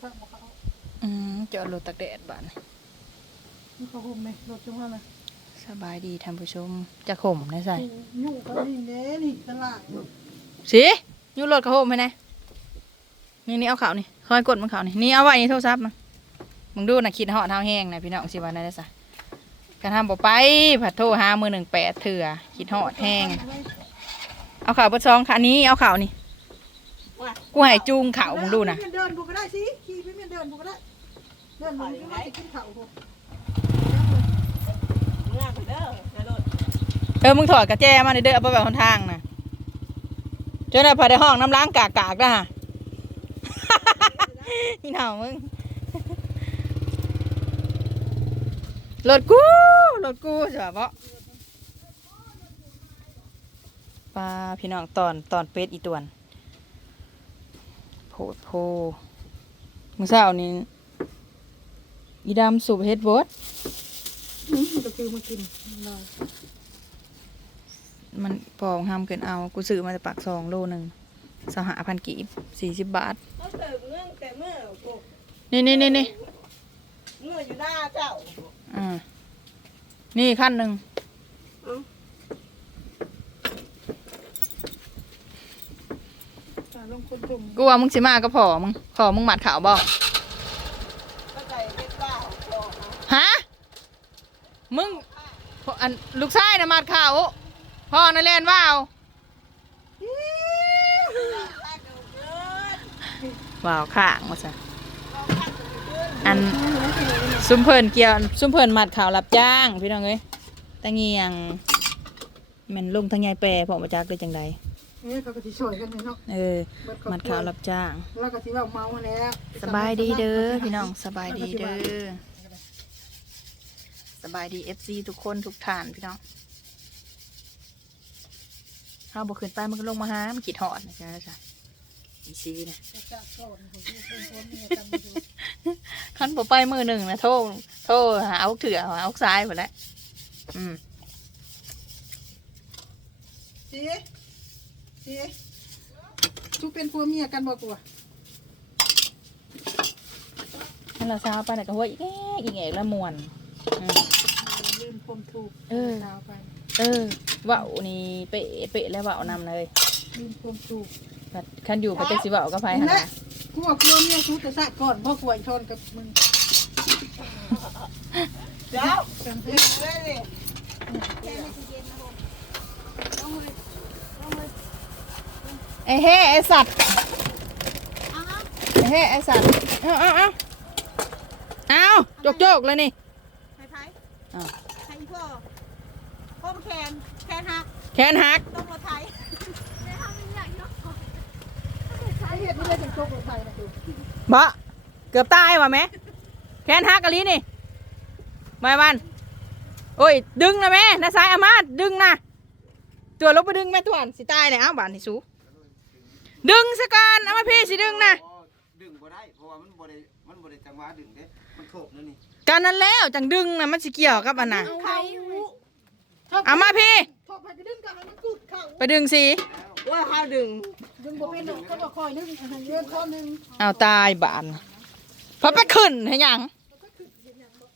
พระบอกเขาอืมจอดรถตากแดดบ้านนี่เขาห่มไหมรถจังหวะนะสบายดีท่านผู้ชมจะข่มนะใส่ยุ่งกันนี่เน่นี่ตลาดสิอยูรถกระโหมไหมนะนี่นี่เอาข่าวนี่คอยกดมันข่าวนี่นี่เอาไว้ในโทรศัพท์นะมึงดูนะคิดหอดเท้าแห้งนะพี่น้องสิวันนั้นได้สะกันทำบ่ไปผัดโทรหามือหนึ่งแปดเถื่อคิดหอดแห้งเอาข่าวเบดซองค่ะอันนี้เอาข่าวนี่ กูให้จูงข่าวมึงดูนะเดินดูก็ได้สิขี่พี่เมียนเดินดูก็ได้เดินดูก็ได้ขึ้นเขาดูเออมึงถอดกระแจมาในเด้อเอาไปแบบคนทางนะเจ้าหน้าพาในห้องน้ำล้างกากกากๆนะฮะนี่หนาวมึงรถกูรถกูใช่ปะปลาพี่น้องตอนตอนเป็ดอีตวน โพดโพมึงเศร้านี่อีดำสูบเฮ็ดบดมันก็คือมากินเรามันปองห้ามเกินเอา กูซื้อมาจากปากซองโลหนึ่งสหพันกีบสี่สิบบาทเขาเติมเรื่องแต่เมื่อปกนี่นี่นี่นี่เมื่ออยู่หน้าเจ้าอ่านี่ขั้นหนึ่ง ลงคนจุ่มกูว่ามึงสิมาก็พอมึงขอมึงหมัดขาวบ่เข้าใจเรียกว่าบอกนะฮะมึงอันลูกชายนะหมัดขาวพ่อนั่นเล่นว่าวถ้าเกิดเกินว่าวข้างมาซะเราถ้าเกิดเกินอัน ซุมเพิ่นเกี่ยวซุมเพิ่นหมัดขาวรับจ้างพี่น้องเอ้ยตะเงียงแม่นลุงทางยายแปรพอมาจากได้จังใด นี่เขาก็สิช่วยกันเนาะเออหมัดขาวรับจ้าง แล้วก็สิว่าเมามาแล้วสบายดีเด้อพี่น้องสบายดีเด้อสบายดีเอฟซีทุกคนทุกท่านพี่น้องถ้าบอกขึ้นไปมันก็ลงมาหามันขีดหอดนะจ๊ะจ๊ะอีซีนะขันบอไปมือหนึ่งนะโทษโทษหาเอาเถื่อหาเอาซ้ายหมดแล้วอืมจี จีทุกเป็นผัวเมียกันบ่กลัวนั่นละเช้าไปไหนก็หัวอีกแง่อีกแง่ละมวนอืม ลืมความถูกเออดาวไปเออเว่าวนี่เป๊ะเป๊ะแล้วเว่าวนำเลยลืมความถูกบัดคันอยู่พระเจ้าสิเว่าวก็ไปนี่หนแหละนะกูว่าผัวเมียชูแต่ซะก่อนพ่อกลัวชนกับมึงเจ้ากันเล่นเลยดิ ไอ้เฮ้ไอ้สัตว์ไอ้เฮ้ไอ้สัตว์ เอาเอาเอาเอาจกจกเลยนี่ไทยไทยอ้าวไทยพ่อพ่อแคนแคนหักแขนหักต้องมาไทยไอ้เห็ดนี่เลยถึงโชครถไทยนะดูบะเกือบตายว่ะแม่แขนหักกะลีนี่ไม่วันโอ้ย ดึงนะแม่นะสายอามาตย์ดึงนะตัวลบไปดึงแม่ตัวนสิตายเลยเอ้าบานนี่สู ดึงสกันเอามาพี่สิดึงนะดึงบ่ได้เพราะว่ามันบ่ได้มันบ่ได้จังหวะดึงเด้มันโถกนั่นนี่กันนั้นแล้วจังดึงนะมันสิเกี่ยวกับอันน่ะเขาเอามาพี่พอไปดึงกันมันกุดเขาไปดึงสิว่าเขาดึงดึงบ่เป็นหรอกก็บ่คอยดึงอันนั้นเรื่องข้อหนึงเอาตายบานพอไปขึ้นให้หยัง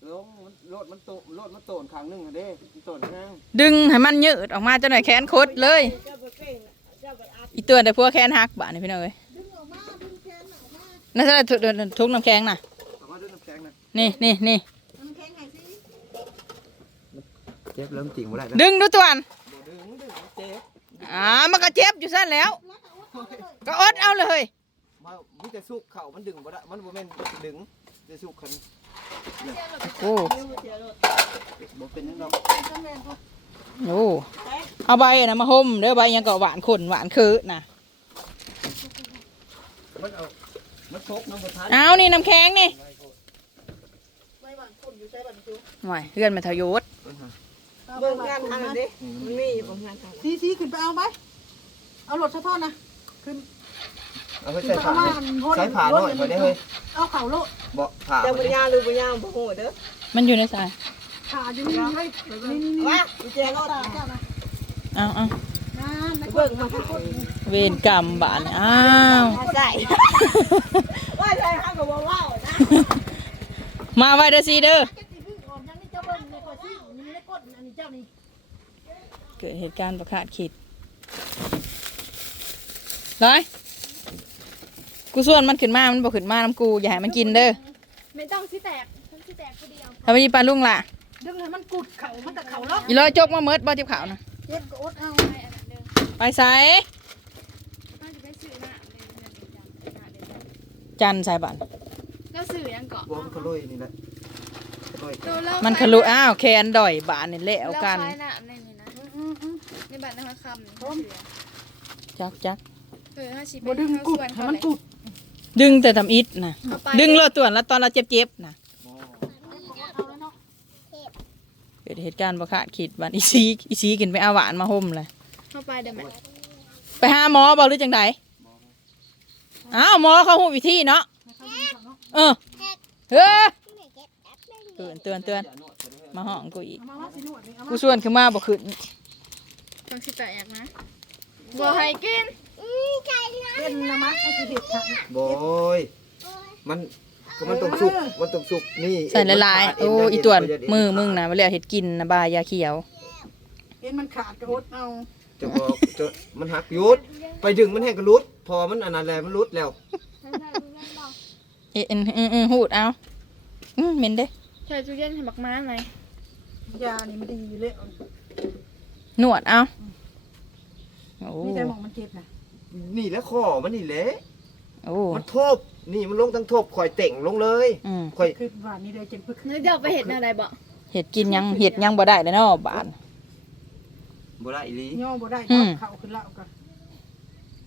ลงมันโลดมันโตโลดมันโตนข้างหนึงอะเด้มันโตนข้างดึงให้มันยืดออกมาจนหน่อยแขนคดเลย อัดอีตัวแต่พวกแขนหักบาดนี่พี่น้องเอ้ยดึงออกมาดึงแขนออกมานั่นใช่ทุทุกน้ำแข็งน่ะเอามาด้วยน้ำแข็งนะนี่นี่นี่มันแข็งไงสิเจ็บเริ่มจริงบ่ได้ดึงดูตัวอันบ่ดึงดึงเจ็บอ่ามันก็เจ็บอยู่สั้นแล้ว ก็อดเอาเลยมามีแต่สุกเข่ามันดึงบ่ได้มันบ่แม่นดึงจะสุกขันโอ้บ่เป็นจังดอก โหเอาใบนะมาห่มเด้อใบยังก็หวานขุ่นหวานคือน่ะมันเอามันโถกน้ำบ่ทันเอานี่น้ำแข็งนี่ไม่หวานคนอยู่ใช้บัตรดูหน่อยเพื่อนมาทยศเบิ่งงานทางนั้นดิมันมีอยู่ของงานทางนั้นซีซีขึ้นไปเอาไปเอารถสะท้อนนะขึ้นเอาไปขึ้นใส่ไปผ้าเอามาใส่ผ้าหน่อยบ่ได้เฮ้ยเอาเข่าโลดบ่ผ้าเจ้าปัญญาหรือปัญญาบ่โหเด้อมันอยู่ในสาย ขาอยู่นี่ให้นี่นี่นี่ว่าแจ้งเอาเอาตาตาเจ้านะเอาเอานะนะเบิ่งมาเวรกรรมบาดนี่อ้าวใส่ว่าใช่ฮักก็บอกว่ามาไว้เด้อซีเด้อจะตีพึ่งออกยังนี่เจ้าเบิ้งในกอซี่นี่ในก้นอันนี้เจ้านี่เกิดเหตุการณ์ประคาดคิดร้อยกูส่วนมันขึ้นมา มันบอกขึ้นมาน้ำกู อย่าให้มันกินเด้อ ไม่ต้องสิแตกฉันสิแตกคนเดียวทำไมยีปลาลุงล่ะ ดึงให้มันกุดเข่ามันแต่เข่าล็อกอีร้อยจกมาเมิดบ่ทิบขาวนะเจ็บก็อดเอาไปอันนั้นเดิมไปใส่ป้าจะไปซื้อหน้าเลยเงินเดือนจำหน้าเดือนจจันใส่บันำแล้วซื้อยังเกาะบอมนขลุยนี่แหละขลุยเราเล่ามันขลุอ้าวแคนดอยบานนี่แหละเอากันเราคล้ายหน้าในนี่นะอืมอืมในบ้านนะคะคำนี่พร้อมจักจักเออห้าชิบ่ดึงกุดให้มันกุดดึงแต่ทำอิดนะดึงเลิศต่วนแล้วตอนเราเจ็บๆนะเกิดเหตุการณ์ประคาดคิดบันอีซีอีซีกินไปเอาหวานมาห่มเลยเข้าไปเดี๋ยวแม่ไปหาหมอบอกหรือจังไดอ้าวหมอเขาหูวิธีเนาะเออเฮ้ยเตือนเตือนเตือนมาห้องกูอีกเอามาว่าสิหนวดนี่เอากูมาส่วนขึ้นมาบ่ขึ้นฟังสิแตกนะบ่ให้กินเป็นนะมัดไอ้สิเห็ดค่ะบอยมันก็ มันต้องสุกมันต้องสุกนี่ใส่หลายๆโอ้อีตวนมือมึงนะมาเรียกเห็ดกินนะบายาเขียวเอ็นมันขาดก็อดเอาจะบอกจะมันหักยุดไปดึงมันแห้งกระลุด พอมันอันนั้นแล้วมันรุดแล้วเอ็นอืมอืมหูดเอาอืมเหม็นเด้ใช่จูเย็นให้บักม้าหน่อยยานี่มันดีอยู่เลยหนวดเอาโอ้มีแต่หมองมันเจ็บนะนี่แหละข้อมันนี่แหละโอ้มันทบ นี่มันลงทั้งทบข่อยเต่งลงเลยอืมข่อยคือว่านี่ได้เจ็บพึกเนื้อเดี๋ยวไปเห็ดอะไรบ่เห็ดกินยังเห็ดยังบ่ได้เลยเนาะบานบ่ได้อีหลีย่อบ่ได้อืมเข่าขึ้นแล้วก็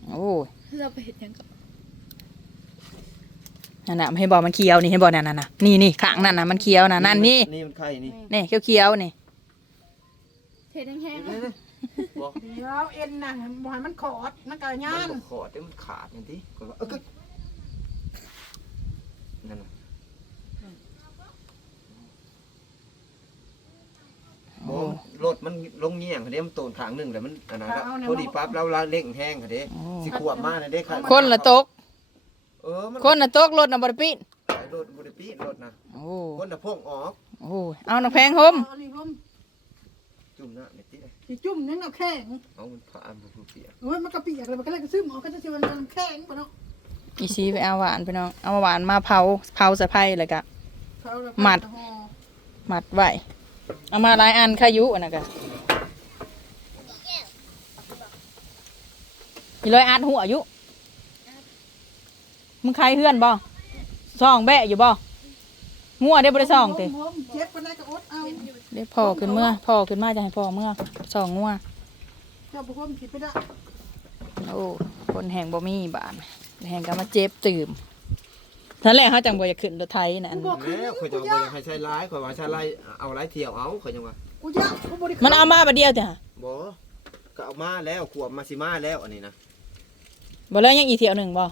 โอ้เราไปเห็ดยังเกาะนั่นน่ะให้บอกมันเคี้ยวนี่ให้บอกนั่นน่ะนะนี่นี่ข้างนั่นน่ะมันเคี้ยวน่ะนั่นนี่นี่มันไข่นี่นี่เคี้ยวเคี้ยวๆนี่เห็ดแห้งๆนี่นะๆบอกเดี๋ยวเอ็นน่ะบ่ให้มันขอดมันก็ย่ามันนบ่ขอดแต่มันขาดอย่างที่ข่อยว่าเออก็ นั่นน่ะโอ้บ่รถมันลงเงี่ยงค่ะเด้มันโตนขางหนึงแล้วมันอันนั้นละพอดีปั๊บแล้วเราเร่งแห้งค่ะเด้โอ้ สิขวบมาเลยเด้ค่ะคนละตก เออมันคนละตกรถน่ะบ่ได้ปิดรถบ่ได้ปีดรถนะโอ้คนน่ะพงออกโอ้เอาน้ำแพงห่มเอานี่ร่มจุ่มหน้าไม่ติดสิจุ่มยังเอาแข็งเอามันผ่านบ่เปียกโอ้ยมันก็เปียกเลยมันก็เลยก็ซื้อหมอก็จะสิวันมันแข็งปะเนาะ อีซีไปเอาหวานไปน้อง เอาหวานมาเผาเผาใส่ไผ่เลยกะเขาเลยหมัดห่อมัดไว้เอามาหลายอันขายุอันนะกะอีร้อยอัดหัวอายุมึงใครเฮือนบ่ซ่องแบะอยู่บ่งัวได้บ่ได้ซ่องเตะห่มเจ็บปานใดก็อดเอาได้พ่อขึ้นเมื่อพ่อขึ้นมาจะให้พ่อเมื่อซ่องงัวเจ้าบ่ห่มผิดไปได้โอ้คนแห่งบ่มีบ้าน แห่งก็มาเจ็บตื่มนั่นแหละเขาจังบ่อยากขึ้นรถไทยน่ะอันแล้วข่อยจะบ่อยากให้ใช้ร้ายข่อยว่าใช้ร้ายเอาร้ายเที่ยวเอาข่อยจังว่ากูยะกูบ่ได้มันเอามาบัดเดียวจ้ะบ่ก็เอามาแล้วขวบมาสิมาแล้วอันนี้นะบ่แล้วยังอีกเที่ยวหนึ่งบ่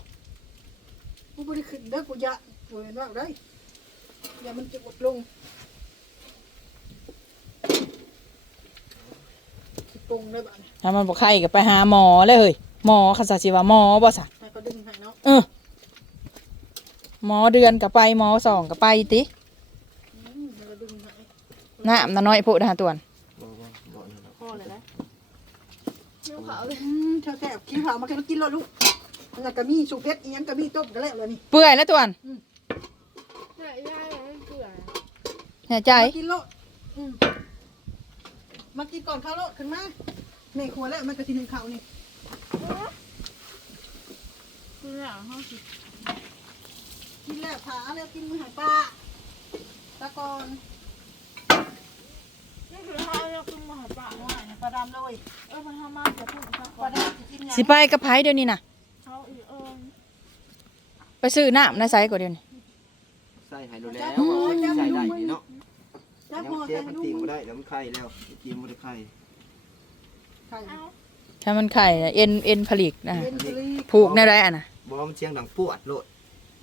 กูบ่ได้ขึ้นเด้อกูยะกูเห็นว่าได้อย่ามันจะอดลงสิปรุงได้บ้านถ้ามันบ่ไข้ก็ไปหาหมอเลยเฮ้ยหมอคันซะสิว่าหมอบ่ซะให้ก็ ดึงให้เนาะเออหมอเดือนก็ไปหมอสองก็ไปติอืมให้ก็ดึงให้น้ำน่ะน้อยโพดหาตวนบ่บ่บ่นั่นน่ะพ่อเลยนะเนื้อขาวเลยอืมเธอแค่ขี้เผามาแค่กินแล้วลูกแล้วก็มีสุกเพชรอีหยังก็มีต้มก็แล้วเลยนี่เปื่อยแล้วตวนใช่ใช่ไม่เกลือแน่ใจ มากินโลดอืมมากินก่อนข้าวโลดขึ้นมาในครัวแล้วมันก็สิหนึ่งข้าวนี่ คือหลังห้องสิกินแล้วผาแล้วกินมือหายปลาตะกอนนี่คือห้องเราคือมหาปะว่าเนี่ยปลาดำเลยเออมันทำมาจะพูดสักปก่อลานดำจะกินหยังสิไปกับไผเดี๋ยวนี้น่ะเขาอีเอิญไปซื้อน้ำในไสก่อนเดี๋ยวนี้ใส่ให้ดูแล้วใส่ได้นี่เนาะจ้ายังพ่อเจ็ใส่บมันลูติ่งกบ่ได้แล้วมันไข้แล้วกินบ่ได้ไข้ไข่เอาถ้ามันไข่น่ะเอ็นเอ็นผลิกนะเย็นกะลีผูกแน่ได้อะนะ บ่มันเสียงดังปวดโลด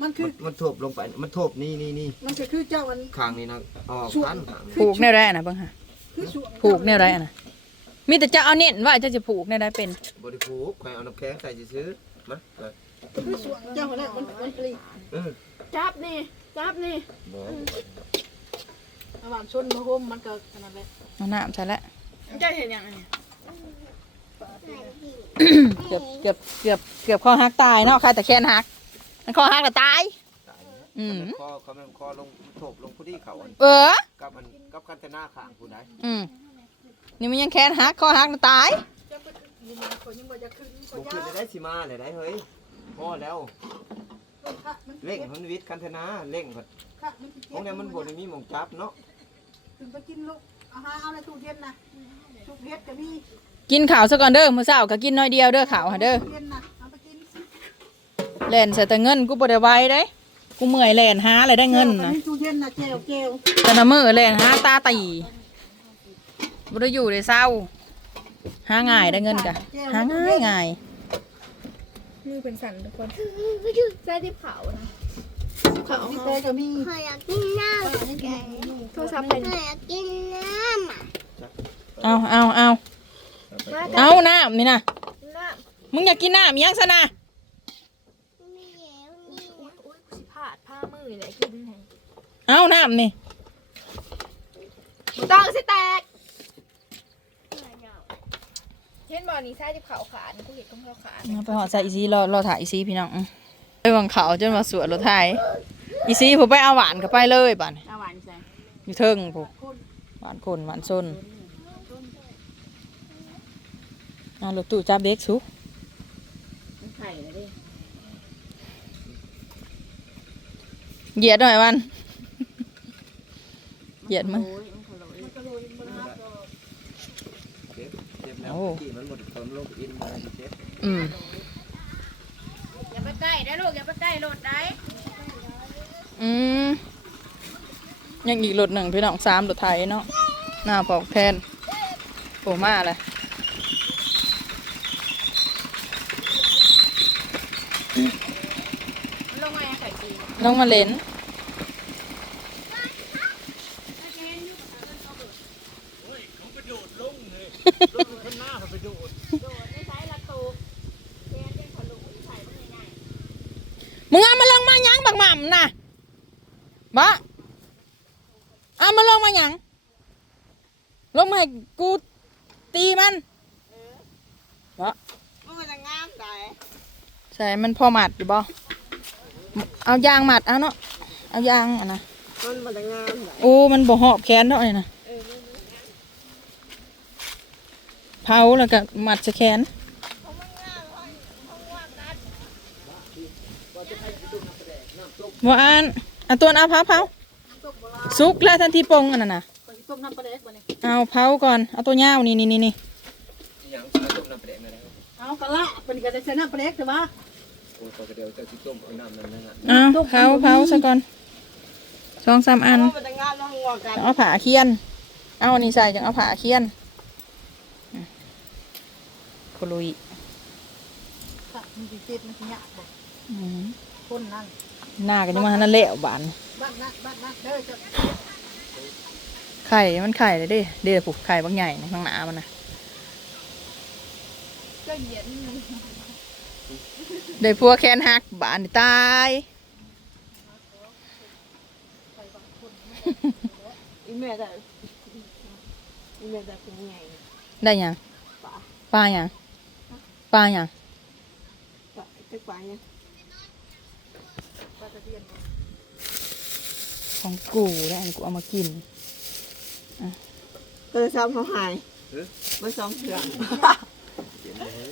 มันคืมัอนมันทบลงไป มันทบนี่นี่นี่มันก็คือเจ้ามัน ข้างนี้นะออกส่วน พันข้างนี้ผูกแน่ได้อะนะเบิ่งหาคือส่วนผูกแน่ได้อะนะมีแต่จะเอาเน้นว่าจะจะผูกแน่ได้เป็นบ่ได้ผูกข่อยเอาน้ำแข็งใส่ซื่อๆมาเออคือส่วนเจ้าแหละมันมันปลีเออจับนี่จับนี่บ่ระหว่างชนมาโฮมมันก็ขนาดนั้นเอาน้ำใส่ละจะเห็นอย่างนี้เกือบเกือบเกือบเกือบคอหักตายเนาะใครแต่แค้นหักมันคอหักแต่ตายตายอืมคอเขามันคอลงโถบลงผู้ที่เขาอันเออ กับมันกับกันแต่หน้าข้างผู้ใดอืมนี่มันยังแค้นหักคอหักแต่ตายนี่มันคนยังบ่จะขึ้นก็บ่ยาขึ้นได้สิมาเลยได้เฮ้ยพอแล้วค่ะมันเร่งมันวิทย์กันเถอะนะเร่งก่อนค่ะมันสิพวกนี้มันบ่ได้มีหม่องจับเนาะถึงไปกินลูกเอาหาเอาในตู้เย็นนะตู้เฮ็ดก็มี กินข้าวซะก่อนเด้อมื้อเช้าก็กินน้อยเดียวเด้อข้าวหาเด้อตู้เย็นนะเอาไปกินแล่นใส่แต่เงินกูบ่ได้ไว้เด้กูเมื่อยแล่นหาอะไรได้เงินแก้วก็นะมีตู้เย็นนะแก้วแก้วแต่ละมื้อแล่นหาตาตีบ่ได้อยู่ได้เศร้าหาง่ายได้เงินกะหาง่ายง่ายมือเป็นสั่นทุกคนใส่ที่เผานะข้าวที่เต้ก็มีขออยากกินน้ำแกงโทรศัพท์เป็นขออยากกินน้ำอะเอาเอาเอา มาเอาน้ำนี่นะน้มึงอยากกินน้ำอิหยังซะนะไม่เดี๋ยวนี่ำอุ้ยอุ้ยกูสิพลาดผ้ามือเลยกินให้เอาน้ำนี่มึงต้องสิแตก เห็นบ่อนี่ใส่ที่เผาขาดกูเห็นตรงเผาขาดเอาไปหอดใส่อีซีรอรอถ่ายอีซีพี่น้องอื้อไปวังเขาจนมาสวนรถไทยอีซีผมไปเอาหวานก็ไปเลยบ้านเอาหวานใส่อยู่เทิงผมหวานคนหวานส้นเอารถตู้จับเด็กสุไข่เลยดิเหยียดหน่อยวัน เหยียดมั้ยเจ็บเจ็บแล้วที่มันหมดเติมลงอินมาเจ็บอืมอย่าไปใกล้ได้ลูกอย่าไปใกล้รถได้อืมยังอีกรถหนึ่งพี่น้องสามรถไทยเนาะหน้าปอกแทนโผล่มาเลย ลงมาไข่ กีลงมาเล่นมึงเอามาลงมาหยังบักหม่ำน่ะบะเอามาลงมาหยังลงมาให้กูตีมันบะมันก็จะงามได้ใส่มันพอหมัดอยู่บ่ เอายางหมัดเอาเนาะเอายางอะนะมันมันจะงามได้โอ้มันบ่หอบแขนเท่าไหร่นะเผาแล้วก็หมัดจะแขนว่าอันอันตัวเอาเผาเผาสุกแล้วทันทีปรุงอันนั้นน่ะก็สิต้มน้ำปลาแดกบ่นี่เอาเผาก่อนเอาตัวยาวนี่นี่นี่นี่อย่างต้มน้ำแดงอะไรเอากะละเป็นก็ได้ใส่น้ำปลาแดกแต่ว่า โอ้ก็เดี๋ยวจะต้มเอาน้ำนั่นนะฮะเอาเผาเผาซะก่อนสองสามอันมันจะงามแล้วหัวกันจังเอาผ้าเคียน เอาอันนี้ใส่จังเอาผ้าเคียนอืมโคลุยค่ะมันสิเจ็บมันสิยากบ่อืมคนนั่นหน้ากันยังมาหันนั่นแหละบาน บ้านนั่นบ้านนั่นเด้อจะไข่ มันไข่เลยเด้เด้ผูกไข่บางใหญ่ในข้างหน้ามันนะก็เหยียดมึง ได้พัวแคนหักบานนี่ตายอีแม่แต่อีแม่แต่เป็นไงได้หยังปลาหยังปลาหยังปะจะกว่าเนี่ยของกูได้อันกูเอามากินโทรศัพท์เขาหายมันสองเครื่อง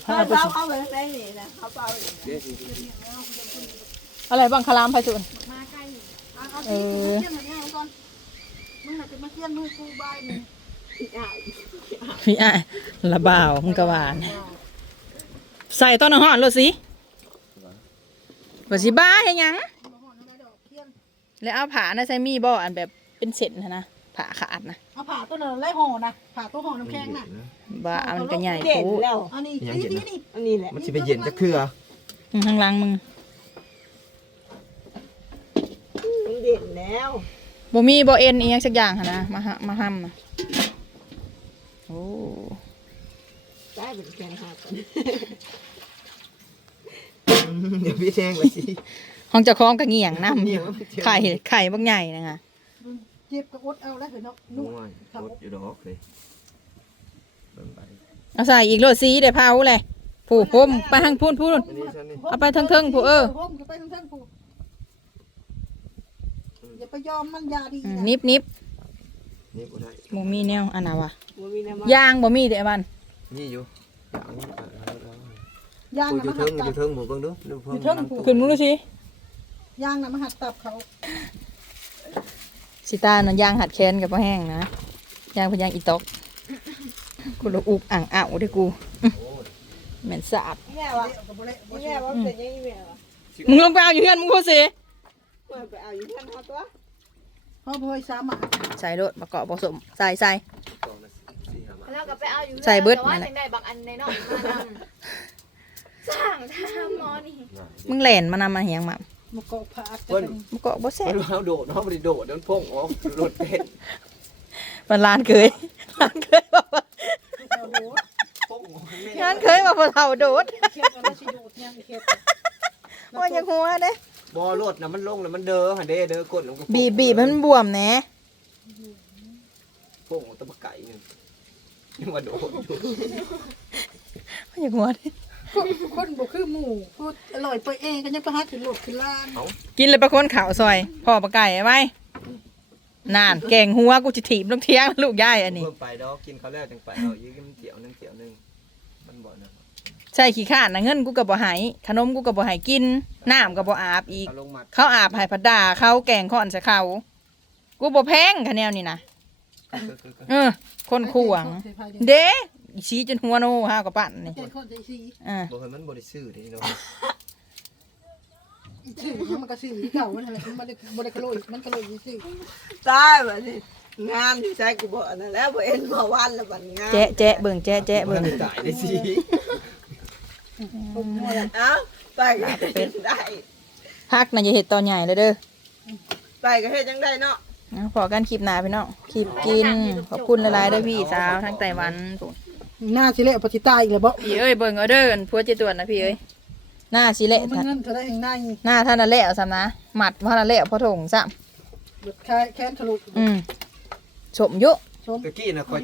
โทรเอาไปศัพส่งท์เขาไปได้นี่นะเขาเปล่าอีกเดี๋ยอะไรบ้างคารามพาจุนมาใกล้เอาเอาเอสิอเที่ยงให้ก่อนมึงน่ะจะมาเที่ยงมือกูบายนี่อีกอะพี่อะละบ่าวมึงกะหวาน ใส่ต้นหอนรถสิบ่สิบ้าให้ยังแล้วเอาผ้านะใส่มีบ่อันแบบเป็นเศษนะนะผ้าขาดนะเอาผ่าตัวนั้นไล่ห่อนะผ่าตัวห่อน้ำแข็งน่ะ บ้ามันก็ใหญ่เด่นโูแล้ว อันนี้นี่นี่นี่อันนี้แหละมันสิไปเย็นจะเครือข้างหล่างมึงมันเด่นแล้วบ่มีบ่เอ็นอีหยังสักอย่างหั่นนะมาหะมาห้ำนะโอ้ได้เป็นแกนหักเดี๋ยวพี่แทงไปสิห้องเจ้าของก็เงี่ยงน้ำอยู่ไข่ไข่บักใหญ่นะคะเจ็บก็อดเอาแล้วเห็นเนาะนุ่นุ่มครับรถอยู่ดอกเลยเบิ่งไป เอาใส่อีกโลดสีได้เผาเลยผู้พมไปทางพูนพูนอันนี้ฉันนี่เอาไปเทิงๆผู้เออห่มก็ไปเทิงๆผู้อย่าไปยอมมันยาดีอืมนะนิบนิบนี่บ่ได้บ่มีแนวอันน่ะวะบ่มีแนวยางบ่มีเด้อบ้านนี่อยู่อย่างนี้อะเอาเอายางเอาน่ะอยู่มาเทิหังดอตับยู่เทิงหมู่เบิ่งดูดูอยู่เทิงผู้ ขึ้นมึงดูสิยางน่ะมาหัดตับเขาสิตาน่ะยางหัดแขนกับบ่แห้งนะยางเป็นยางอีตอก กูละอุกอ่างอ่าวเด้อกูอื้อแม่นสะอาดแม่วะก็บ่เละบ่แม่วะมึงลงไปเอาอยู่เฮือนมึงพูดสิเฮาบ่ให้สามารถใส่รถมาเกาะผสมใส่ใส่สองนาทีสี่ห้าบาทแล้วก็ไปเอาอยู่ใส่เบิดแต่ว่านั่นแหละจังได้บางอันในนอกมานำสั่งทำหมอนี่มึงแหล่นมานำมาเหียงมามาเกาะผาดเพิ่นมาเกาะบ่แซ่บเพิ่นว่าเอาโดดเนาะบ่ได้โดดเดี๋ยวมันพ่งออกรถเป็นมันลานเคยลานเคยบอกว่า โอ้โหพ่งออกแม่งานเคยบอกว่าเราโดดเข็ดแล้วสิดูดยังเข็ดว่าอย่างหัวเด้บ่รถน่ะมันลงแล้วมันเด้อหั่นเด้เด้อกดลงก็บีบบีบให้มันบวมแหน่พ่งออกตะบะไก่นึงยังว่าโดดอยู่ว่าอย่างหัวเด้คนบ่คือหมูพูดอร่อยไปเองก็ยังไปหาขึ้นรถขึ้นลาน กินเลยประคนข่าวซอยพ่อปลาไก่ไว้ นานแกงหัวกูจะถีบลงเทียงลูกย่ายอันนี้เพิ่มไปดอกกินข้าวแล้วจังไปเอาอีกมันเกี่ยวนึงเกี่ยวนึงมันบ่นะใช่ขี้ข้านนะเงินกูกับบ่ใหายขนมกูกับบ่ใหายกินน้ำกับบ่อาบอีกเอาลงมาเขาอาบใหายพัดดาเขาแกงข้อนใส่เขากูบ่แพงคะแนวนี่นะเออ คนขวาง เด้อีชี้จนหัวโนห้าวกับปั่นนี่แกงคนใจสีอ่า บ่เห็นมันบ่ได้ซื้อเด้เนาะ สีมันก็สีเก่ามันอะไรมันบ่ได้กระโลยมันกระโลยสีตายบัดนี้งามที่ใช้กูบอกนั่นแหล้วบ่เอ็นมาวันแล้วบัดงามแจ๊ะแจ๊ะเบิ่งแจ๊ะแจ๊ะเบิ่เบิ่งงตายได้สิเอ้าไปก็เฮ็ดจังได้พักนะอย่าเห็ดตอนใหญ่เลยเด้อไปก็เฮ็ดจังได้เนาะเอาพอกันคลิปหน้าพี่น้องคลิปกิน ขอบคุณหลายๆเด้อพี่สาวทั้งไต้หวันพุ่นหน้าสิเละปฏิตายอีกแล้วบ่ พี่เอ้ยเบิ่งเอาเด้ออันพัวเจตวนนะพี่เอ้ย หน้าสิเละมันเงินเท่าได้เองได้หน้าท่านน่ะเละเอาซ้ำนะหมัดท่านน่ะเละพอถงซ้แค่แค้นทะลุำอืมสมอยุชมตะกี้น่ะคอย